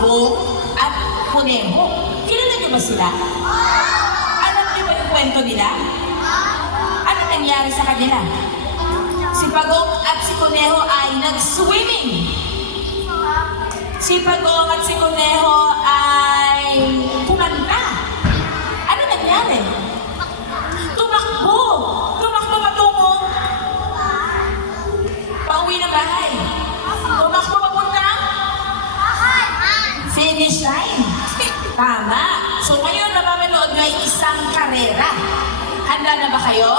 Pagong at Kuneho. Kilala niyo ba sila? Alam niyo ba yung kwento nila? Ano nangyari sa kanila? Si Pagong at si Kuneho ay nag-swimming. Si Pagong at si Kuneho ay kumanta. Ano nangyari? Tumakbo! Tumakbo patungo. Pauwi ng bahay. Tumakbo papunta? Finish line. Tama. So ngayon, napapanood nyo ay isang karera. Handa na ba kayo?